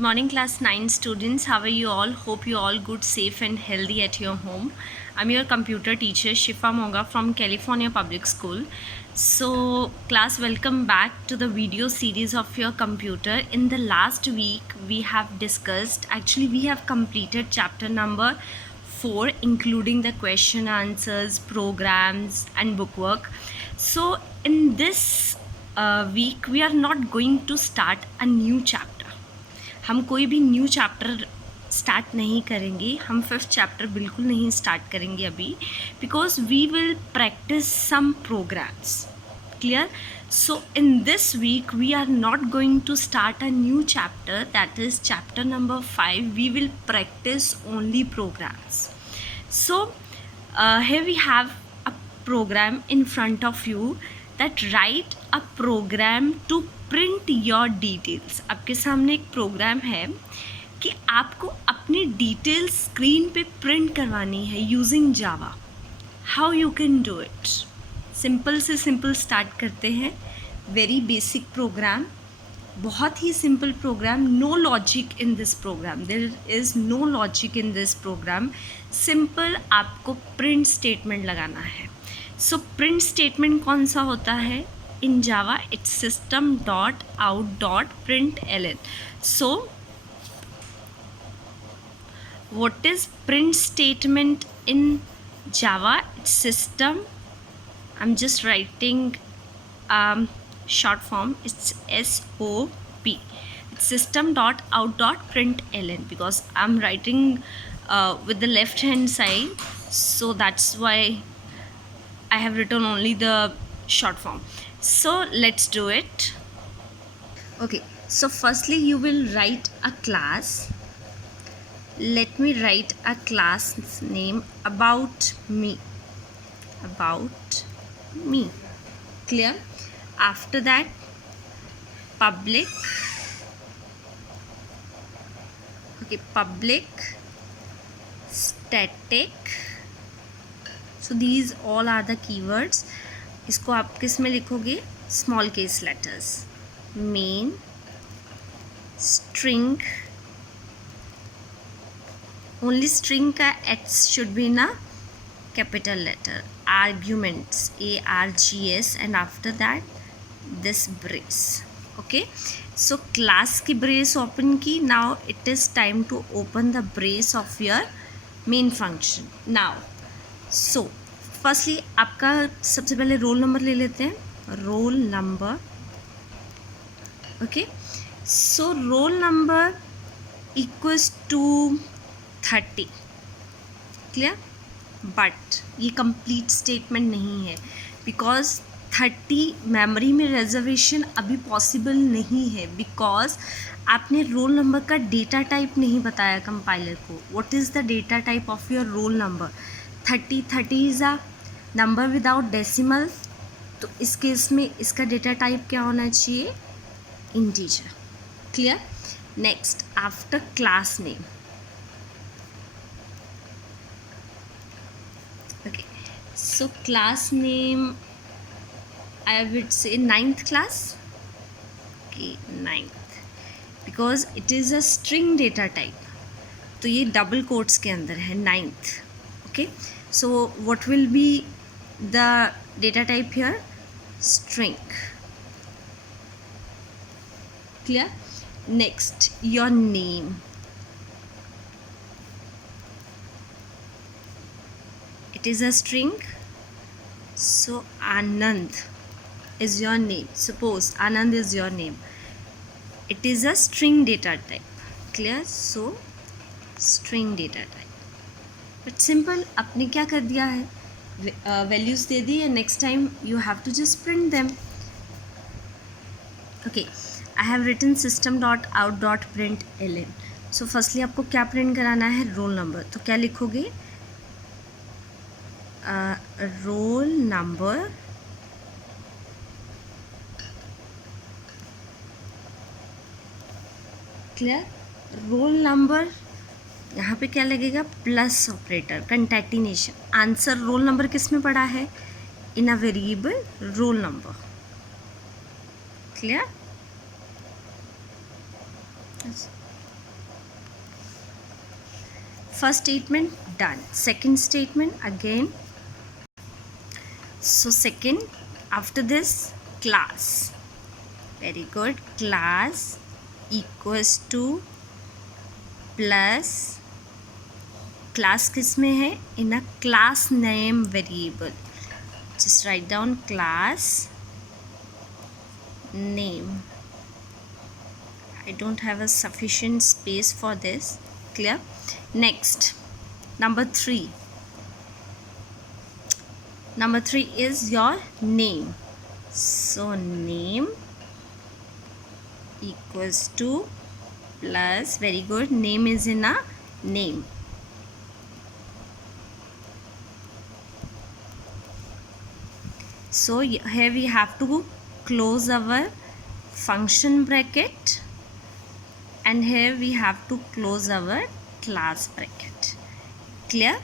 Good morning, class 9 students. How are you all? Hope you all good, safe and healthy at your home. I'm your computer teacher Shifa Monga from California Public School. So class, welcome back to the video series of your computer. In the last week we have discussed, actually we have completed chapter number 4 including the question answers, programs and bookwork. So in this week we are not going to start a new chapter. हम कोई भी new chapter start नहीं करेंगे, हम 5th chapter बिल्कुल नहीं start करेंगे अभी, because we will practise some programs. Clear? So in this week we are not going to start a new chapter, that is chapter number 5. We will practise only programs. So here we have a program in front of you that write a program to print your details. आपके सामने एक programme है कि आपको अपनी details screen पे print करवानी है using Java. How you can do it? Simple से सिंपल स्टार्ट करते हैं. वेरी बेसिक प्रोग्राम, बहुत ही simple program. No logic in this program, there is no logic in this program. Simple आपको print statement लगाना है. सो प्रिंट स्टेटमेंट कौन सा होता है in Java? It's system dot out dot println. So what is print statement in Java? It's system, I'm just writing short form, it's SOP. It's system dot out dot println, because I'm writing with the left hand side, so that's why I have written only the short form. So let's do it. Okay, so firstly you will write a class. Let me write a class name about me. About me. Clear? After that, public. Okay, public static. So these all are the keywords. इसको आप किस में लिखोगे? Small case letters. Main, string, only string का H should be ना capital letter. Arguments, ARGS, and after that this brace. Okay, so class की brace open की. Now it is time to open the brace of your main function. Now so firstly आपका सबसे पहले roll number ले लेते हैं. Roll number. Okay, so roll number equals to 30. Clear? But ये complete statement नहीं है, बिकॉज 30 मेमोरी में रिजर्वेशन अभी पॉसिबल नहीं है, बिकॉज आपने रोल नंबर का डेटा टाइप नहीं बताया कंपाइलर को. What is the data type of your roll number? 30 is a number without decimal. तो इस केस में इसका डेटा टाइप क्या होना चाहिए? Integer. Clear? Next, after class name. Okay, so class name I will say 9th class. Okay, 9th, because it is a string data type, तो ये double quotes के अंदर है 9th. Okay, so what will be the data type here? String. Clear? Next, your name. It is a string, so Anand is your name. Suppose Anand is your name. It is a string data type. Clear? So string data type. But simple आपने क्या कर दिया है? Values दे दी, and next time you have to just print them. Okay, I have written system dot out dot println. So firstly आपको क्या print कराना है? Roll number. तो क्या लिखोगे? Roll number. Clear? Roll number. यहाँ पे क्या लगेगा? Plus operator, concatenation. Answer roll number किस में पड़ा है? In a variable roll number. Clear? first statement done. Second statement again. So second, after this, class. Very good. Class equals to plus, class किस में है? In a class name variable. Just write down class name. I don't have a sufficient space for this. Clear? Next, number 3. Number 3 is your name. So name equals to plus, very good, name is in a name. So here we have to close our function bracket, and here we have to close our class bracket. Clear?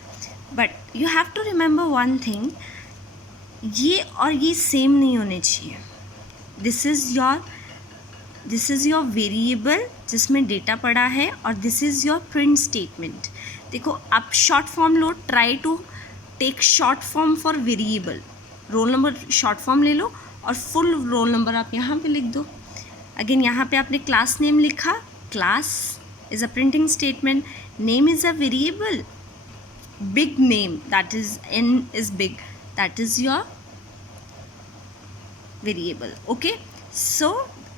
But you have to remember one thing, ये और ये same नहीं होने चाहिए. This is your variable जिसमें data पड़ा है, और this is your print statement. देखो, आप शॉर्ट फॉर्म लो, try to take short form for variable. Roll number short form ले लो और फुल रोल नंबर आप यहाँ पे लिख दो. अगेन यहाँ पे आपने क्लास नेम लिखा. Class is a printing statement. Name is a variable. Big name, that is n is big, that is your variable. Okay, so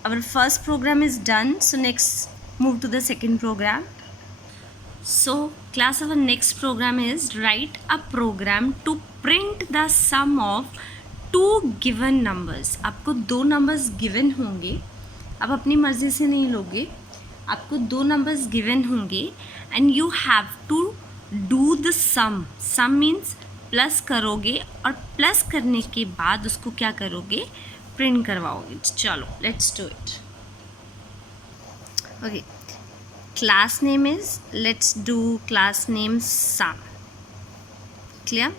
our first program is done. So next, move to the second program. So class, our next program is write a program to print the sum of 2 given numbers. आपको 2 numbers given होंगे. आप अपनी मर्जी से नहीं लोगे. आपको 2 numbers given होंगे and you have to do the sum. Sum means plus करोगे, और प्लस करने के बाद उसको क्या करोगे? प्रिंट करवाओगे. चलो, let's do it. Okay, class name is, let's do class name sum. Clear?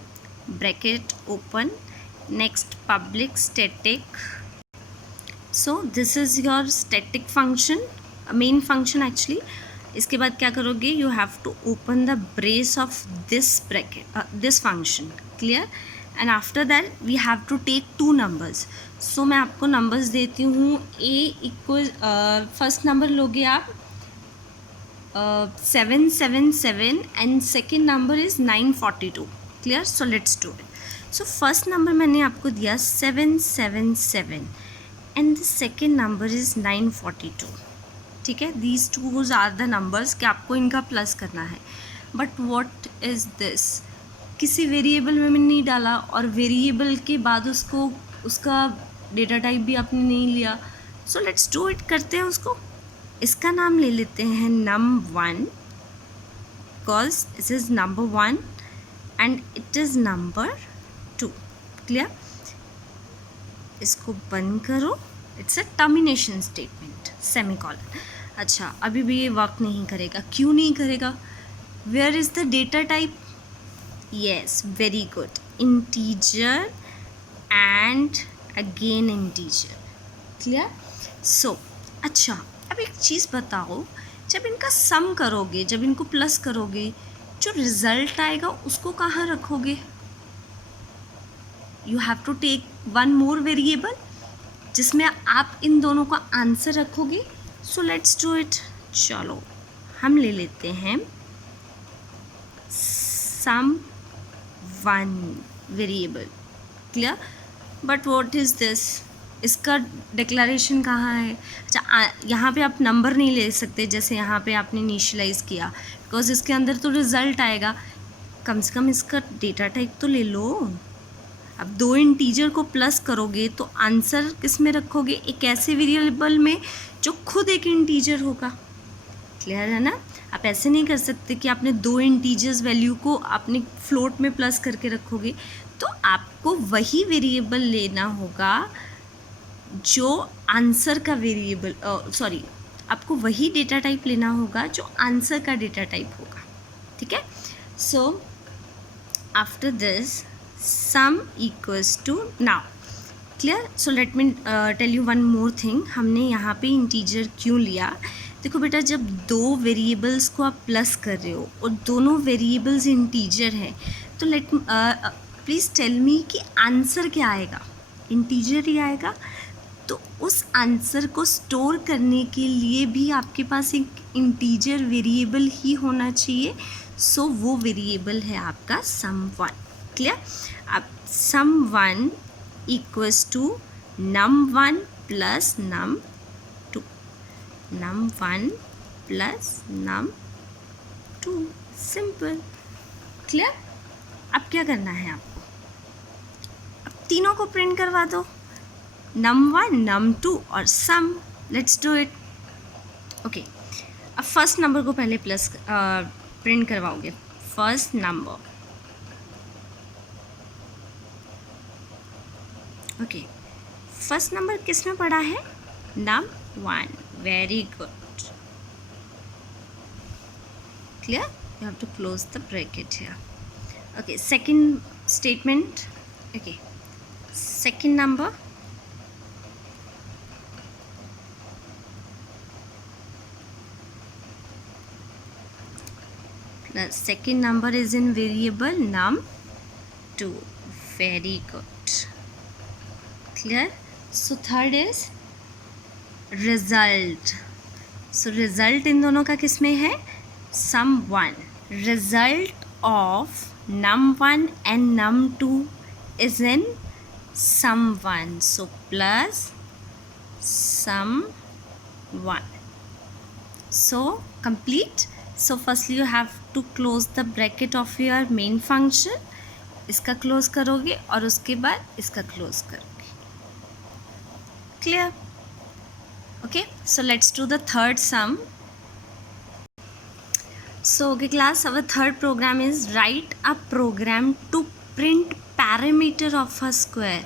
Bracket open. Next, public static. So this is your static function, main function actually. इसके बाद क्या करोगे? You have to open the brace of this bracket, this function. Clear? And after that we have to take 2 numbers. So मैं आपको numbers देती हूँ. ए equal, first number लोगे आप 777 and second number is 942. Clear? So let's do it. So first number मैंने आपको दिया 777 and the second number is 942. ठीक है, these twos are the numbers कि आपको इनका प्लस करना है. But what is this? किसी वेरिएबल में मैंने नहीं डाला, और वेरिएबल के बाद उसका डेटा टाइप भी आपने नहीं लिया. सो लेट्स डू इट. करते हैं उसको. इसका नाम ले लेते हैं num1, because this is number 1 and it is number 2. Clear? इसको बंद करो. It's a termination statement, semicolon. अच्छा, अभी भी ये वर्क नहीं करेगा. क्यों नहीं करेगा? Where is the data type? Yes, very good, integer and again integer. Clear? So अच्छा, अब एक चीज़ बताओ, जब इनका सम करोगे, जब इनको प्लस करोगे, जो रिज़ल्ट आएगा उसको कहाँ रखोगे? You have to take one more variable जिसमें आप इन दोनों का आंसर रखोगे. So let's do it. चलो, हम ले लेते हैं sum 1 variable. Clear? But what is this? इसका डिक्लेरेशन कहाँ है? अच्छा, यहाँ पे आप नंबर नहीं ले सकते जैसे यहाँ पे आपने इनिशियलाइज़ किया, बिकॉज इसके अंदर तो रिज़ल्ट आएगा. कम से कम इसका डेटा टाइप तो ले लो. अब 2 इंटीजर को प्लस करोगे तो आंसर किस में रखोगे? एक ऐसे वेरिएबल में जो खुद एक इंटीजर होगा. क्लियर है ना? आप ऐसे नहीं कर सकते कि आपने 2 इंटीजर्स वैल्यू को आपने फ्लोट में प्लस करके रखोगे. तो आपको वही वेरिएबल लेना होगा जो आंसर का वेरिएबल, सॉरी, आपको वही डेटा टाइप लेना होगा जो आंसर का डेटा टाइप होगा. ठीक है? So after this sum equals to, now clear? So let me tell you one more thing. हमने यहाँ पे इंटीजर क्यों लिया? देखो बेटा, जब दो वेरिएबल्स को आप प्लस कर रहे हो और दोनों वेरिएबल्स इंटीजर हैं, तो लेट प्लीज़ टेल मी कि आंसर क्या आएगा, इंटीजर ही आएगा। तो उस आंसर को स्टोर करने के लिए भी आपके पास एक इंटीजर वेरिएबल ही होना चाहिए। सो वो वेरिएबल है आपका sum1। क्लियर? अब sum1 equals to num1 plus num2, num1 plus num2, simple. Clear? अब क्या करना है आपको, अब तीनों को प्रिंट करवा दो, num1 num2 और sum. Let's do it. Okay, अब फर्स्ट नंबर को पहले प्लस प्रिंट करवाओगे, first number. Okay, first number किस में पड़ा है, num1, very good. Clear? You have to close the bracket here. Okay, second statement. Okay, second number, the second number is in variable num2, very good. Clear? So third is result. So result इन दोनों का किस में है, sum1। result of num1 and num2 is in sum1, so plus sum1, so complete। So firstly you have to close the bracket of your main function, इसका close करोगे और उसके बाद इसका क्लोज करोगे। Clear? Okay, so let's do the third some. So okay class, our third program is write a program to print parameter of a square,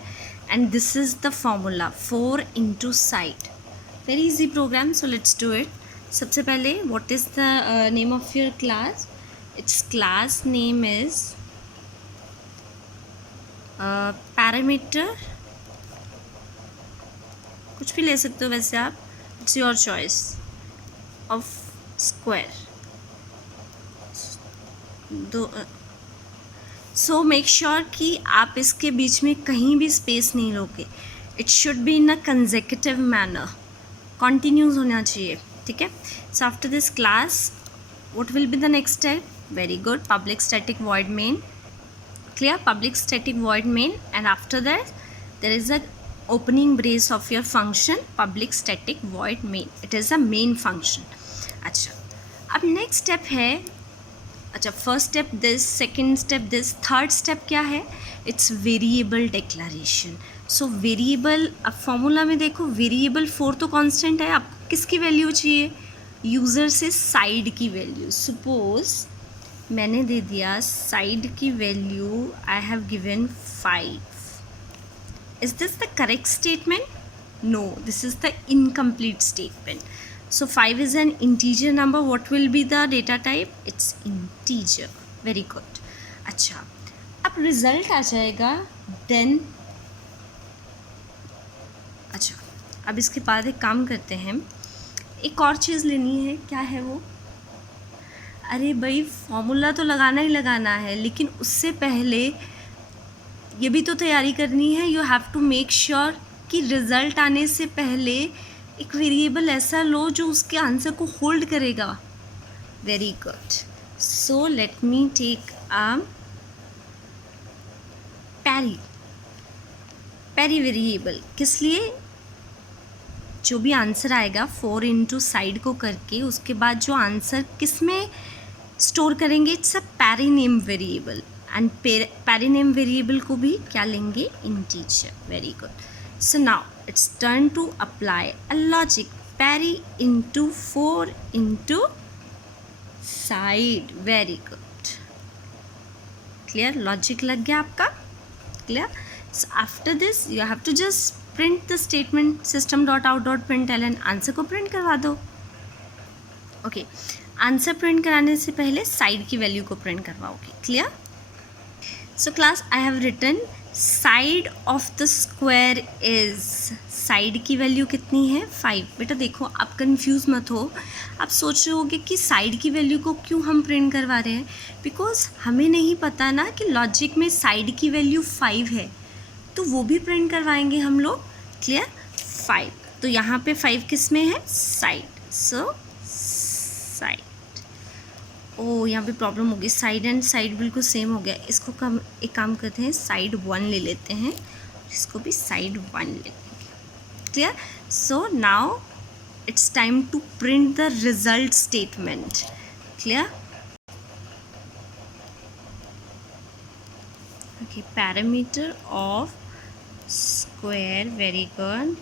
and this is the formula 4 into side। very easy program, so let's do it। सबसे पहले what is the name of your class, it's class name is parameter, कुछ भी ले सकते हो वैसे आप, it's your choice, of square. दो सो मेक श्योर कि आप इसके बीच में कहीं भी स्पेस नहीं लोगे, it should be in a consecutive manner, continuous होना चाहिए। ठीक है? So after this class what will be the next step? very good, public static void main। clear? public static void main, and after that there is a opening brace of your function public static void main, it is a main function। अच्छा, अब next step है, अच्छा first step this, second step this, third step क्या है, it's variable declaration. So variable, अब formula में देखो variable 4 तो कांस्टेंट है, अब किसकी वैल्यू चाहिए, यूज़र से साइड की वैल्यू। सपोज मैंने दे दिया साइड की value, I have given 5। Is this the correct statement? No, this is the incomplete statement. So 5 is an integer number. What will be the data type? It's integer. Very good. अच्छा, अब result आ जाएगा then। अच्छा, अब इसके बाद एक काम करते हैं, एक और चीज़ लेनी है, क्या है वो, अरे भाई फॉर्मूला तो लगाना ही लगाना है, लेकिन उससे पहले ये भी तो तैयारी करनी है। You have to make sure कि रिज़ल्ट आने से पहले एक वेरिएबल ऐसा लो जो उसके आंसर को होल्ड करेगा। Very good. So let me take पैरी वेरिएबल। किस लिए? जो भी आंसर आएगा 4 इंटू साइड को करके उसके बाद जो आंसर किस में स्टोर करेंगे, it's a perimeter variable, and perimeter variable को भी क्या लेंगे, integer. Very good. So now it's turn to apply a logic, parry into 4 into side। very good, clear? logic लग गया आपका, clear? so after this you have to just print the statement system.out.println, answer को print करवा दो। Okay, answer print कराने से पहले side की वैल्यू को प्रिंट करवाओगे। Clear? So class, I have written side of the square is, side की वैल्यू कितनी है 5। बेटा देखो, आप कंफ्यूज मत हो। आप सोच रहे होगे कि साइड की वैल्यू को क्यों हम प्रिंट करवा रहे हैं, बिकॉज हमें नहीं पता ना कि लॉजिक में साइड की वैल्यू 5 है, तो वो भी प्रिंट करवाएंगे हम लोग। क्लियर? 5, तो यहाँ पे 5 किस में है, साइड। सो साइड, ओ यहाँ पे प्रॉब्लम हो गई, साइड एंड साइड बिल्कुल सेम हो गया। इसको एक काम करते हैं, साइड 1 ले लेते हैं, इसको भी साइड 1 ले लेंगे। Clear? So now it's time to print the result statement. Clear? Okay, perimeter of square, very good,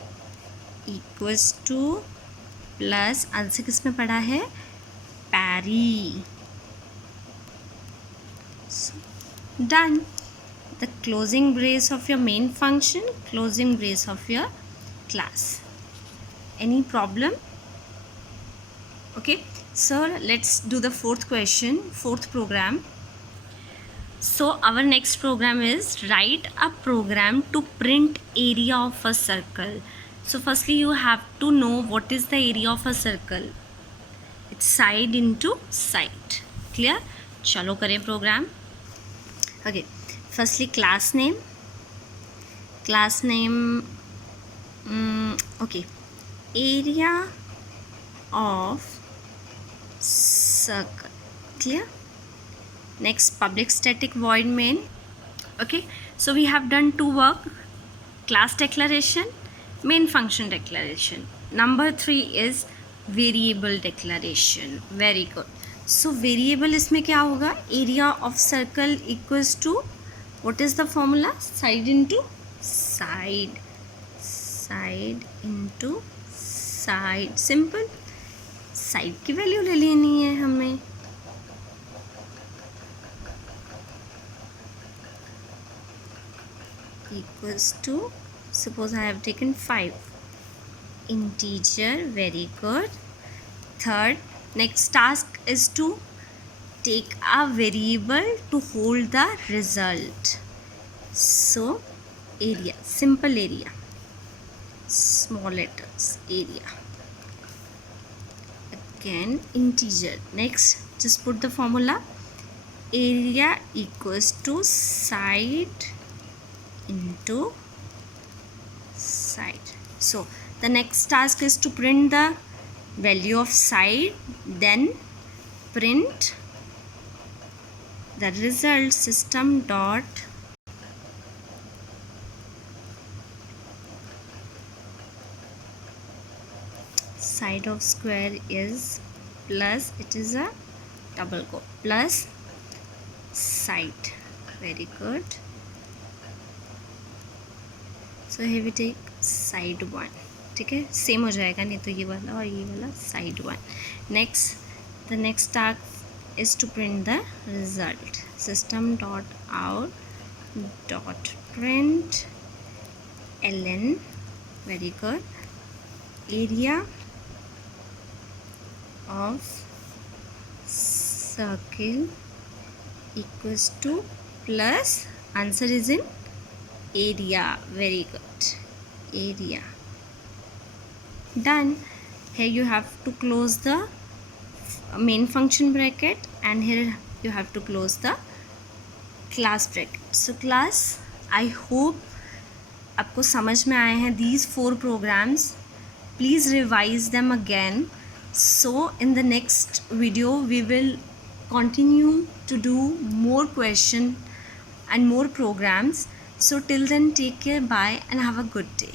equals to plus, answer किस में पड़ा है, पैरी। Done. The closing brace of your main function, closing brace of your class. Any problem? Okay, so let's do the fourth question, fourth program. So our next program is write a program to print area of a circle. So firstly you have to know what is the area of a circle. It's side into side. Clear? चलो करें program. Okay, firstly class name, okay, area of circle. Clear? Next, public static void main. Okay, so we have done two work, class declaration, main function declaration. Number 3 is variable declaration. Very good. So variable इसमें क्या होगा, area of circle equals to, what is the formula, side into side, side into side. simple, side की value ले लेनी है हमें। equals to, suppose I have taken 5, integer, very good. Third, next task is to take a variable to hold the result. So area, simple area, small letters, area, again integer. Next, just put the formula, area equals to side into side. So the next task is to print the value of side, then print the result, system dot side of square is plus, it is a double quote, plus side. Very good. So here we take side 1. ठीक है, same हो जाएगा, नहीं तो ये वाला और ये वाला side 1. Next, the next task is to print the result, system dot out dot print ln, very good, area of circle equals to plus, answer is in area, very good, area. Done. Here you have to close the main function bracket and here you have to close the class bracket. So class, I hope आपको समझ में आए हैं these 4 programs. Please revise them again. So in the next video we will continue to do more question and more programs. So till then, take care, bye and have a good day.